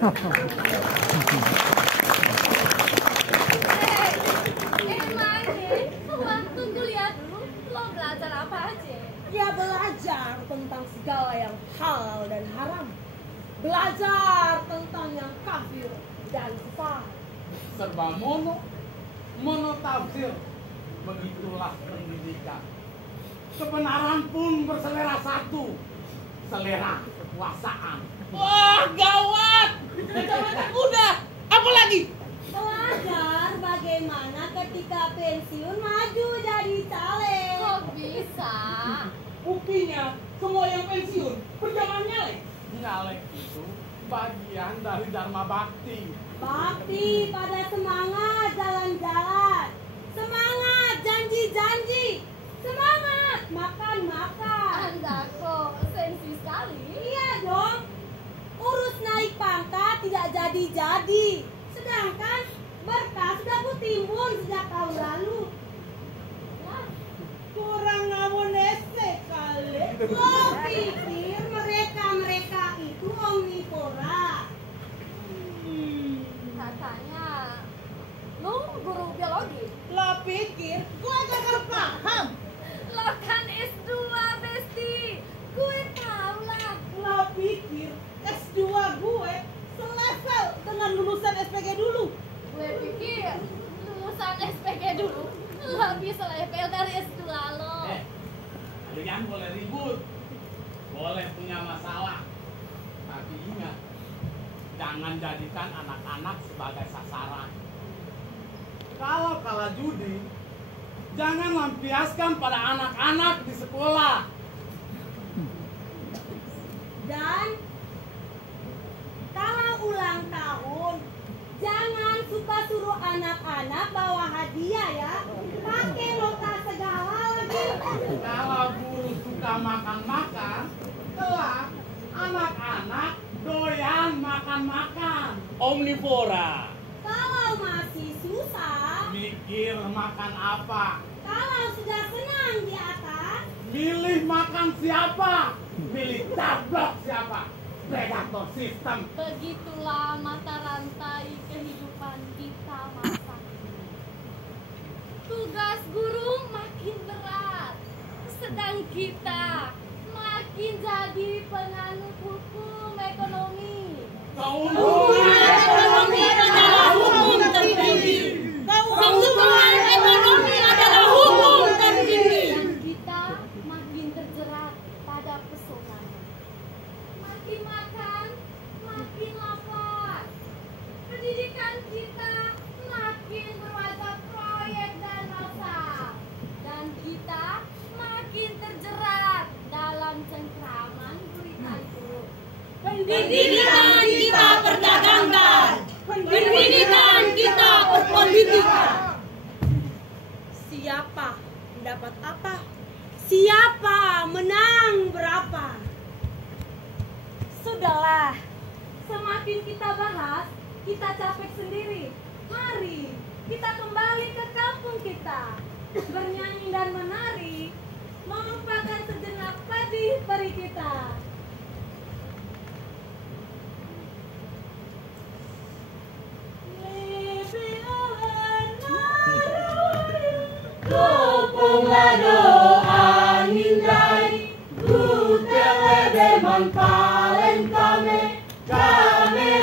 Waktu kuliah dulu lo belajar apa aja? Ya belajar tentang segala yang halal dan haram. Belajar tentang yang kafir dan sesat. serba monotafsir. Begitulah pendidikan. Kebenaran pun berselera satu, selera kekuasaan. Wah, gawat! Udah, apa lagi? Belajar bagaimana ketika pensiun maju jadi caleg. Kok bisa? Buktinya, semua yang pensiun berjalan nyalek. Nyalek itu bagian dari Dharma Bakti. Bakti pada semangat jalan-jalan. Semangat janji-janji. Semangat makan-makan. Anda kok sensi sekali. Iya dong. Urus naik pangkat tidak jadi-jadi. Sedangkan berkah sudah kutimbun sejak tahun lalu. Nah, Kurang ngawon ese kali. Lo pikir mereka itu omnivora? katanya lu guru biologi. Lo pikir gue gak paham? Lo kan S2, Besti. Gue tau lah. Lo pikir S2 gue selevel dengan lulusan SPG dulu? Gue pikir lulusan SPG dulu lebih selevel dari S2 lo. Kalian boleh ribut, boleh punya masalah, tapi ingat, jangan jadikan anak-anak sebagai sasaran. Kalau kalah judi, jangan lampiaskan pada anak-anak di sekolah. Dan kalau ulang tahun, jangan suka suruh anak-anak bawa hadiah ya. Pakai nota segala lagi. Kalau guru suka makan-makan, kelak anak-anak doyan makan-makan. Omnivora. Kalau masih susah, Mikir makan apa? kalau sudah senang di atas, Milih makan siapa? Milih tablok siapa? Predator sistem. Begitulah mata rantai kehidupan kita masa kini. Tugas guru makin berat, sedang kita makin jadi penganut hukum ekonomi. Ekonomi adalah hukum tertinggi. Keuntungan ekonomi adalah hukum tertinggi. Dan kita makin terjerat pada pesona. Makin makan, makin lapar. Pendidikan kita makin berwajah proyek dan rasa. Dan kita makin terjerat dalam cengkraman gurita itu. Pendidikan kita perdagangkan. Pendidikan kita perpolitikan. Siapa mendapat apa? Siapa menang berapa? Sudahlah, semakin kita bahas, kita capek sendiri. Mari kita kembali ke kampung kita, bernyanyi dan menari, melupakan sejenak pedih perih kita. Koponglah doa nindai, gutele demon palen kame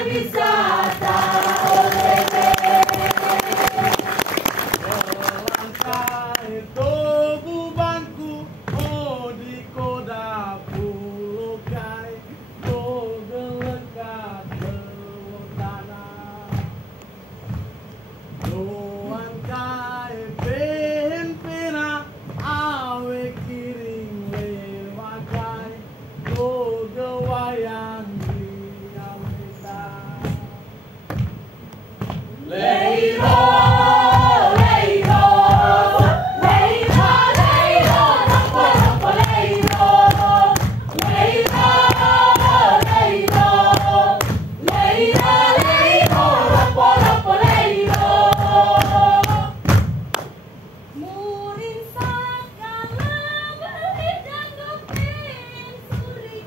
bisa taolete. Langkah itu bubanku, oh di koda pulukai, oh gelekat berwordana. Doan kai pen pena, awe kiring lewakai, oh gawayang diaweta. Leiro, leiro, leiro, leiro, rampo, rampo, leiro, leiro, leiro, leiro, leiro, rampo, rampo, leiro. Murin sakala beli dan gopeng suri,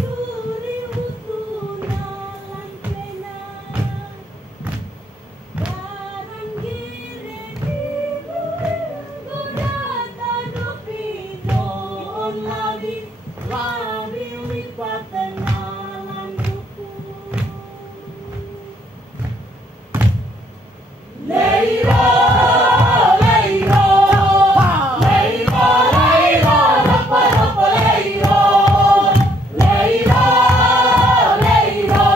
suri utuna langkena. Barang gire di goda tanu pino labi wipatena landuku. Leiro, leiro, leiro, leiro, rampo, rampo, leiro, leiro, leiro,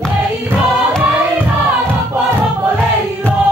leiro, leiro, rampo, rampo, leiro.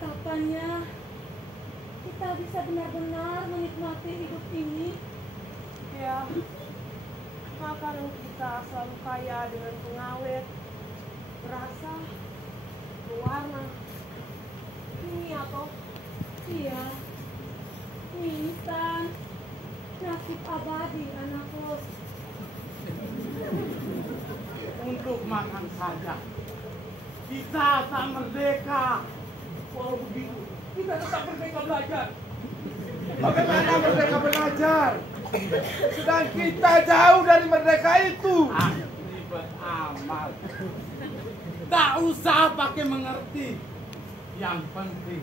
Kapannya kita bisa benar-benar menikmati hidup ini? Ya, makanan kita selalu kaya dengan pengawet, rasa, berwarna. Ini atau Iya, instan, nasib abadi anak kos. Untuk makan saja, kita tak merdeka. Walau begitu, kita tetap merdeka belajar. Bagaimana merdeka belajar? Sedang kita jauh dari merdeka itu. Ribet amat. Tak usah pakai mengerti. Yang penting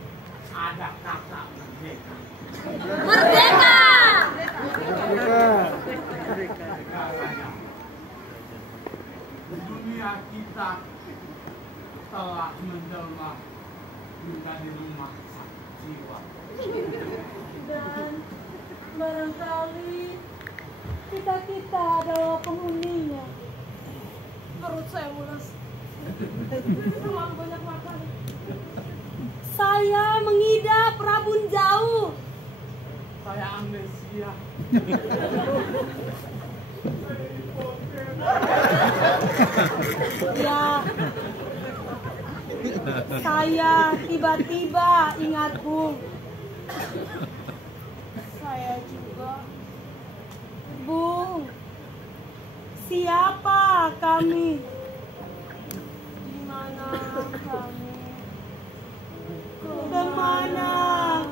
ada kata merdeka. Merdeka! Dunia kita telah menjelma menjadi rumah sakit jiwa. Dan barangkali kita adalah penghuninya. perut saya mulas. Terlalu banyak makan. Saya mengidap Rabun jauh. Saya amnesia. Ya, saya tiba-tiba ingat Bung. Saya juga. Bung, siapa kami? Di mana kami? Kemana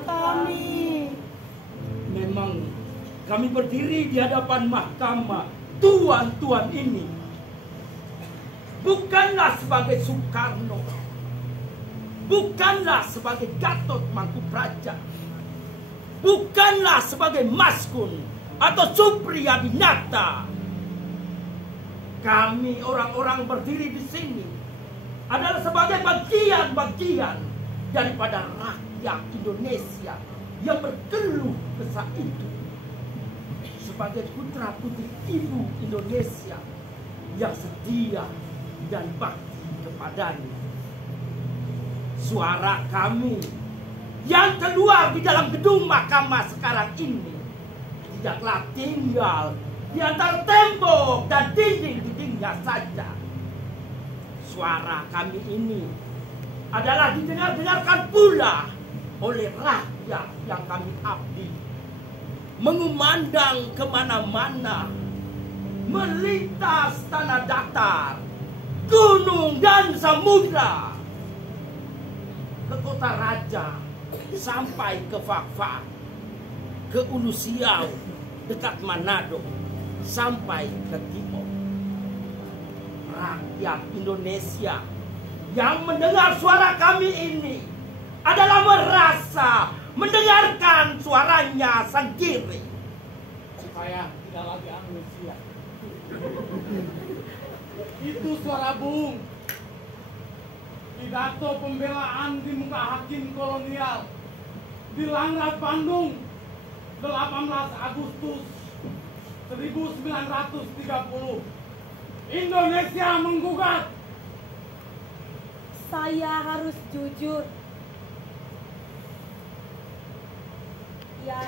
kami? Memang kami berdiri di hadapan mahkamah tuan-tuan ini bukanlah sebagai Soekarno, bukanlah sebagai Gatot Mangkupraja, bukanlah sebagai Maskun atau Supriyadinata. Kami orang-orang berdiri di sini adalah sebagai bagian-bagian daripada rakyat Indonesia yang berkeluh kesah itu, sebagai putra-putri ibu Indonesia yang setia dan bakti kepadanya. Suara kami yang keluar di dalam gedung mahkamah sekarang ini tidaklah tinggal di antara tembok dan dinding-dindingnya saja. Suara kami ini adalah didengar-dengarkan pula oleh rakyat yang kami abdi, mengumandang kemana-mana, melintas tanah datar, gunung dan samudra, ke kota raja, sampai ke Fakfak, ke Ulu Siau dekat Manado, sampai ke Timor. Rakyat Indonesia yang mendengar suara kami ini adalah merasa mendengarkan suaranya sendiri. Saya tidak lagi amnesia. Itu suara Bung. Pidato pembelaan di muka hakim kolonial di Langrat, Bandung, 18 Agustus 1930. Indonesia menggugat. Saya harus jujur. Ya,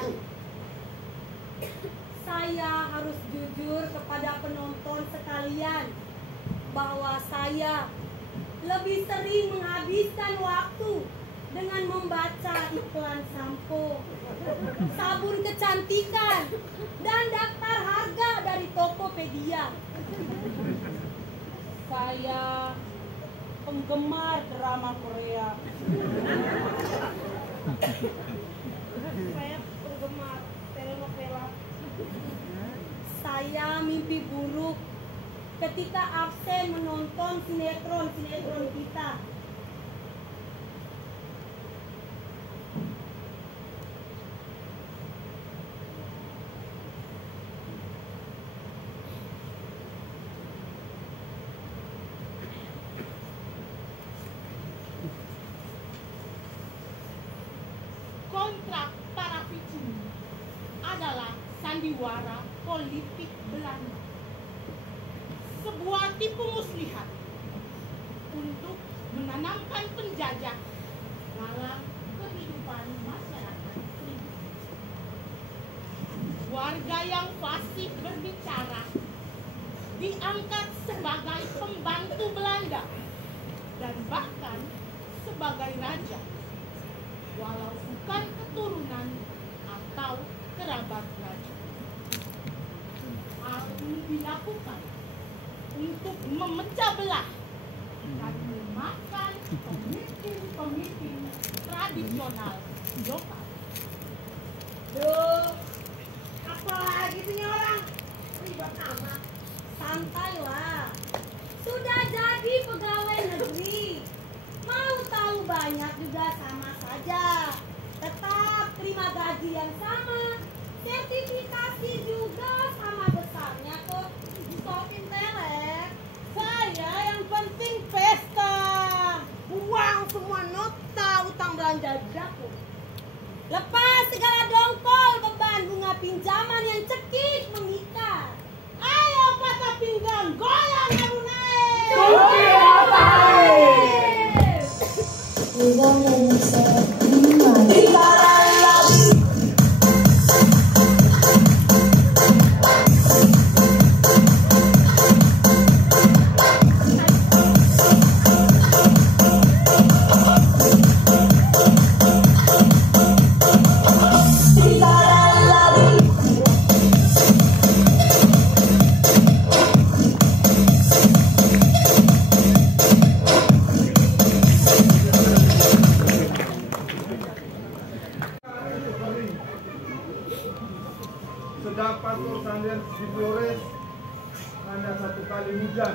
saya harus jujur kepada penonton sekalian bahwa saya lebih sering menghabiskan waktu dengan membaca iklan sampo, sabun kecantikan, dan daftar harga dari Tokopedia. Saya penggemar drama Korea. Saya penggemar telenovela. Saya mimpi buruk ketika absen menonton sinetron-sinetron kita. Kontrak para Vicini adalah sandiwara politik Belanda, sebuah tipu muslihat untuk menanamkan penjajah dalam kehidupan masyarakat. Warga yang fasih berbicara diangkat sebagai pembantu Belanda dan bahkan sebagai raja, walau bukan keturunan atau kerabat raja. Hal ini dilakukan untuk memecah belah dan memakan pemimpin-pemimpin tradisional lokal. Duh, apa lagi sih orang? Ribet amat. Santailah. Sudah jadi pegawai negeri. Mau tahu banyak juga sama saja. Tetap terima gaji yang sama. Sertifikasi juga sama besarnya kok. Stopin telek. Saya yang penting pesta. Buang semua nota utang belanja jago. Lepas segala dongkol beban bunga pinjaman yang cekik mengikat. Ayo patah pinggang, goyang baru naik. We're gonna set hanya 1 kali hujan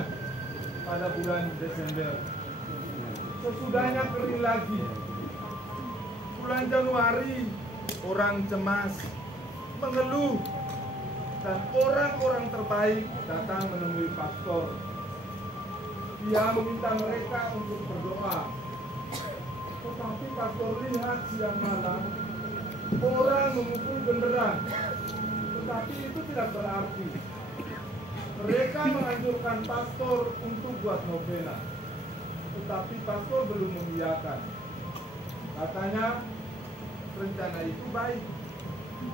pada bulan Desember. Sesudahnya kering lagi. Bulan Januari orang cemas, mengeluh, dan orang-orang terbaik datang menemui pastor. Dia meminta mereka untuk berdoa. Tetapi pastor lihat siang malam orang memukul genderang. Tetapi itu tidak berarti. Mereka menganjurkan pastor untuk buat novena. Tetapi pastor belum mengiyakan. Katanya rencana itu baik.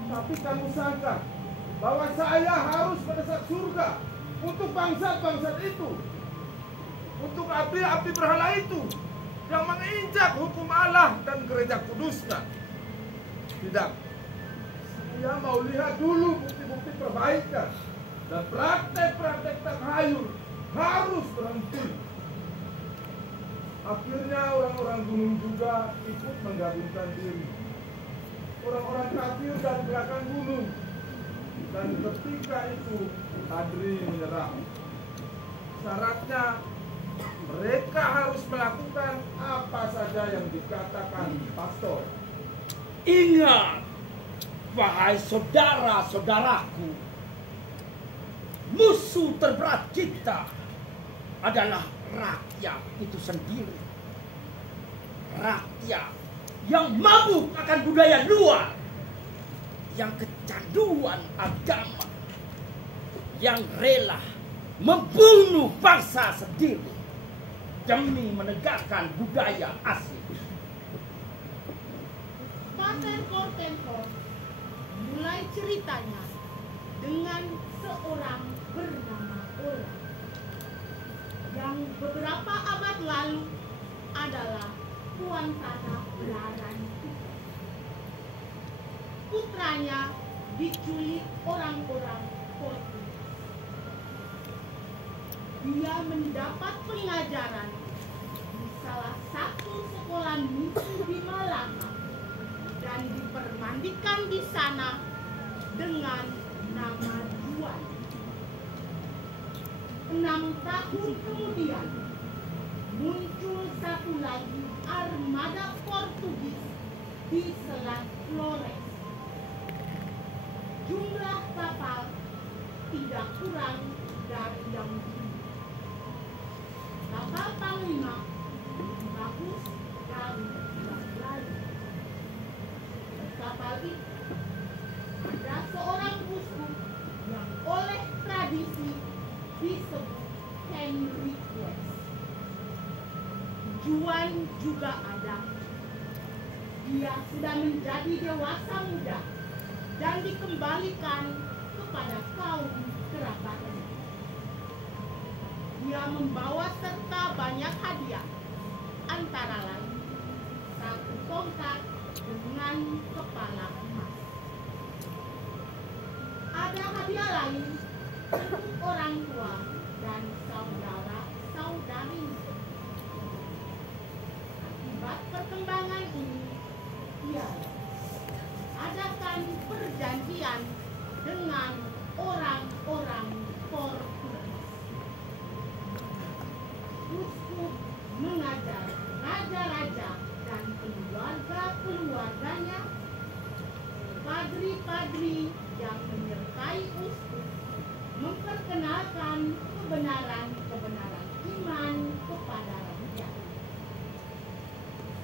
Tapi kamu sangka bahwa saya harus mendesak surga untuk bangsa-bangsa itu, untuk api-api berhala itu yang menginjak hukum Allah dan gereja kudusnya. Tidak. Saya mau lihat dulu bukti-bukti perbaikan, dan praktek-praktek takhayul harus berhenti. Akhirnya orang-orang gunung juga ikut menggabungkan diri. Orang-orang kafir dari belakang gunung. Dan ketika itu Padri menyerah. Syaratnya mereka harus melakukan apa saja yang dikatakan pastor. Ingat, wahai saudara-saudaraku, musuh terberat kita adalah rakyat itu sendiri. Rakyat yang mabuk akan budaya luar, yang kecanduan agama, yang rela membunuh bangsa sendiri demi menegakkan budaya asli. Pater Kortenhor mulai ceritanya dengan seorang bernama Ola yang beberapa abad lalu adalah tuan tanah Belanda. Putranya diculik orang-orang Portugis. Dia mendapat pengajaran di salah satu sekolah minggu di Malaka dan dipermandikan di sana dengan nama Juan. 6 tahun kemudian muncul satu lagi armada Portugis di Selat Flores. Jumlah kapal tidak kurang dari yang dulu. Kapal Panglima bagus dari yang lain. Kapal itu ada seorang uskup yang oleh tradisi disebut Henry West. Juan juga ada. Dia sudah menjadi dewasa muda dan dikembalikan kepada kaum kerabatnya. Dia membawa serta banyak hadiah, antara lain 1 tongkat dengan kepala emas. Ada hadiah lain untuk orang tua dan saudara-saudarinya. Akibat perkembangan ini, ia adakan perjanjian dengan orang-orang Portugis. Uskup mengajar raja-raja dan keluarga-keluarganya. Padri-padri yang menyertai uskup memperkenalkan kebenaran-kebenaran iman kepada rakyat.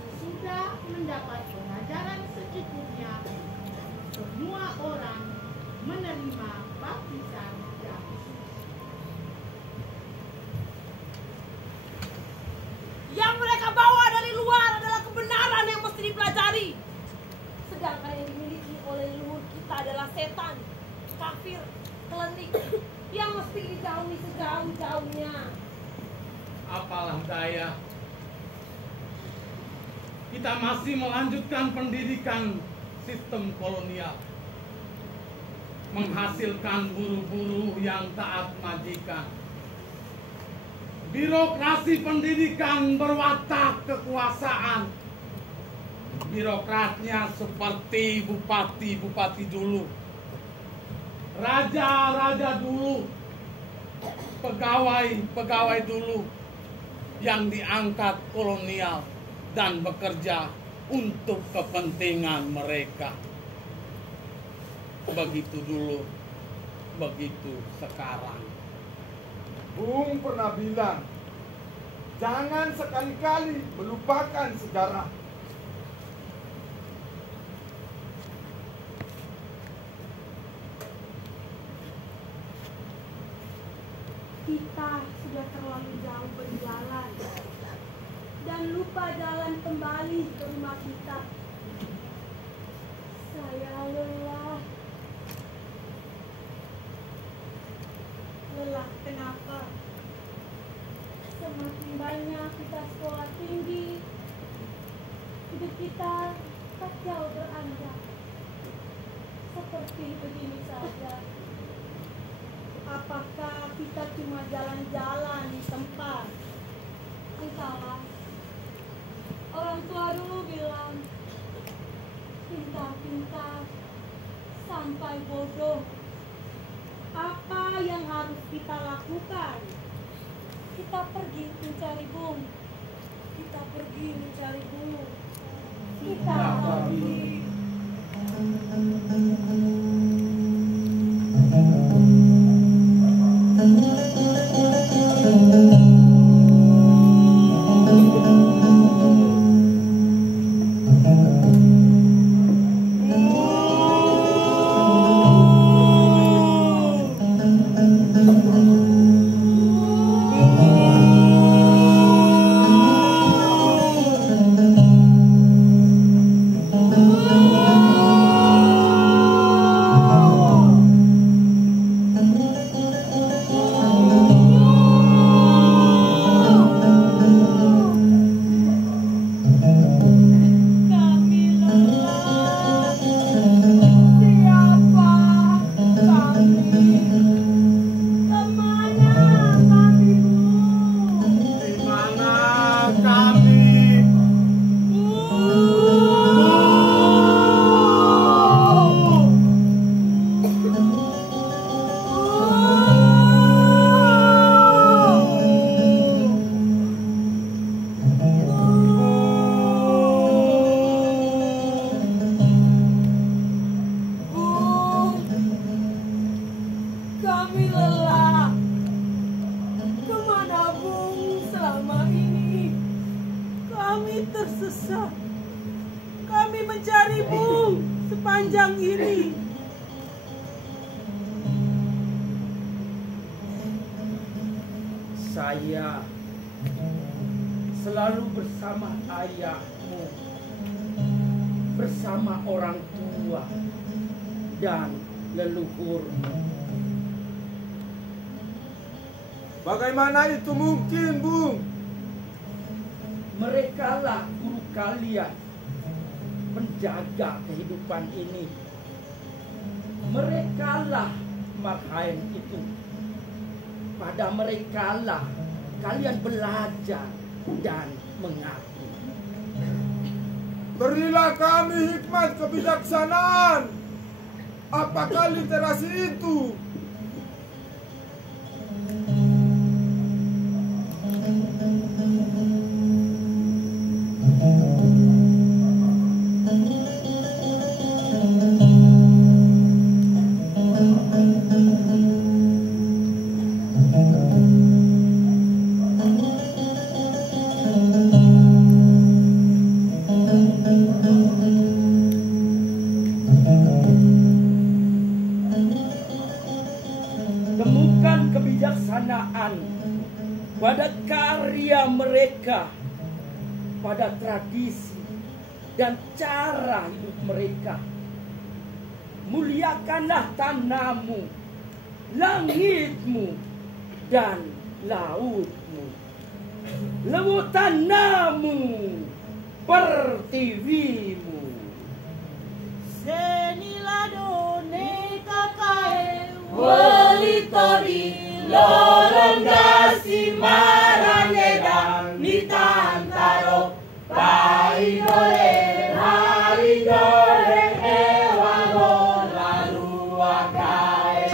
Sesudah mendapat pengajaran secukupnya, semua orang menerima baptisan yang suci. Yang mereka bawa dari luar adalah kebenaran yang mesti dipelajari. Sedangkan yang dimiliki oleh leluhur kita adalah setan, kafir, klinik yang mesti dijauhi sejauh-jauhnya. Apalah daya, kita masih melanjutkan pendidikan sistem kolonial, menghasilkan buruh-buruh yang taat majikan. Birokrasi pendidikan berwatak kekuasaan. Birokratnya seperti bupati-bupati dulu, raja-raja dulu, pegawai dulu yang diangkat kolonial dan bekerja untuk kepentingan mereka. Begitu dulu, begitu sekarang. Bung pernah bilang, jangan sekali-kali melupakan sejarah. Kita sudah terlalu jauh berjalan dan lupa jalan kembali ke rumah kita. Saya lelah. Lelah kenapa? Semakin banyak kita sekolah tinggi, hidup kita kacau beranjak. Seperti begini saja. Apakah kita cuma jalan-jalan di tempat? Entahlah. Orang tua dulu bilang, pintar-pintar sampai bodoh. Apa yang harus kita lakukan? Kita pergi mencari bung. Kita pergi mencari bung. Kita pergi. tersesat. Kami mencari Bung sepanjang ini. Saya selalu bersama ayahmu, bersama orang tua dan leluhurmu. Bagaimana itu mungkin, Bung? Merekalah guru kalian, penjaga kehidupan ini. Merekalah makhain itu. Pada merekalah kalian belajar dan mengaku. Berilah kami hikmat kebijaksanaan. Apakah literasi itu? Temukan kebijaksanaan pada karya mereka, pada tradisi dan cara hidup mereka. Muliakanlah tanahmu, langitmu, dan lautmu. Lembut tanahmu, pertiwimu. Seniladone kakae Welitori lorong dasi marangedang nitantaro paidole haridole ewago lalu akae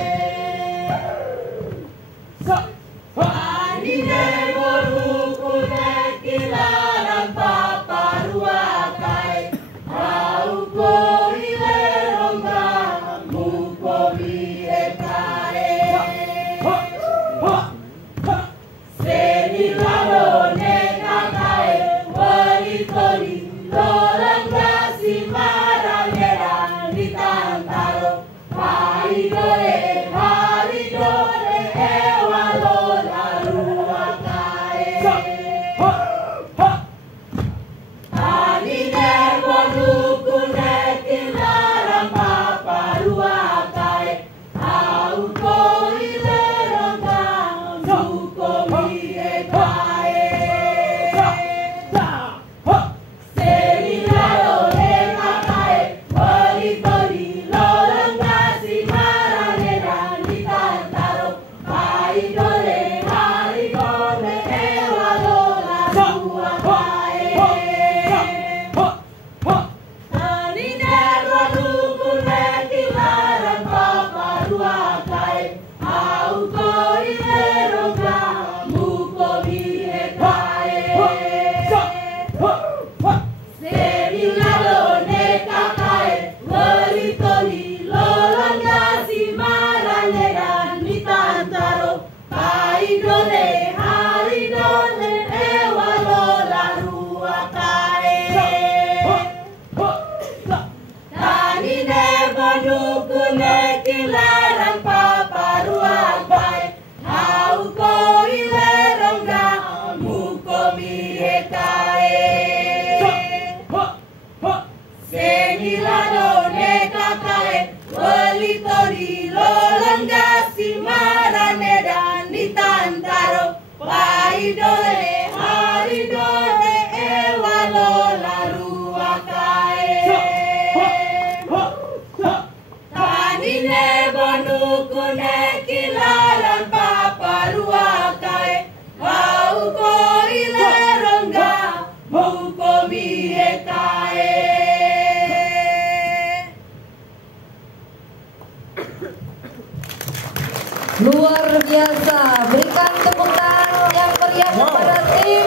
Luar biasa, berikan tepuk tangan yang meriah kepada tim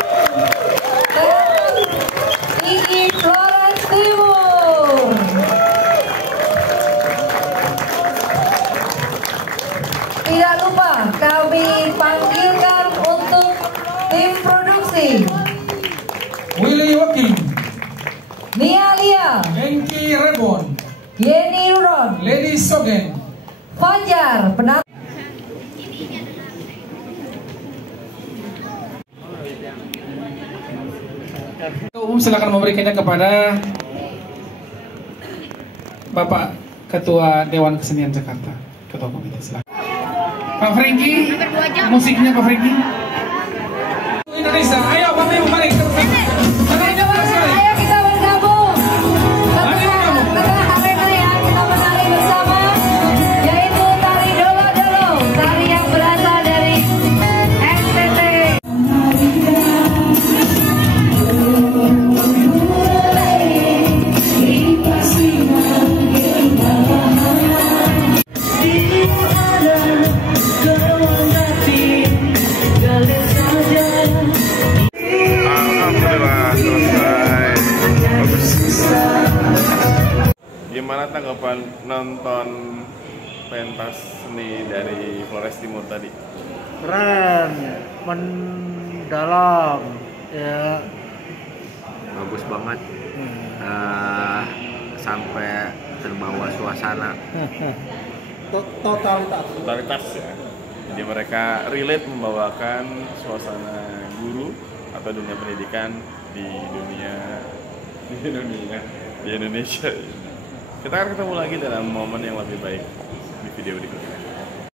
Tinggi Flores Timur. Tidak lupa kami panggilkan untuk tim produksi Willy Waking, Nia Lia, Enki Rebon, Yeni Nuron, Lady Sogen, Fajar penat. Umum silakan memberikannya kepada Bapak Ketua Dewan Kesenian Jakarta, Ketua Komite. Silakan. Pak Franky, musiknya Pak Franky. Indonesia, ayo Bapak Ibu mari kita bersama. Ayo kita bergabung. Tengah arena yang kita menari bersama, yaitu tari Dolo-Dolo, tari yang berasal dari NTT. Gimana tanggapan nonton pentas seni dari Flores Timur tadi? Keren, mendalam, ya. Bagus banget, sampai terbawa suasana. Totalitas ya. Jadi mereka relate membawakan suasana guru atau dunia pendidikan di Indonesia. Kita akan ketemu lagi dalam momen yang lebih baik di video berikutnya.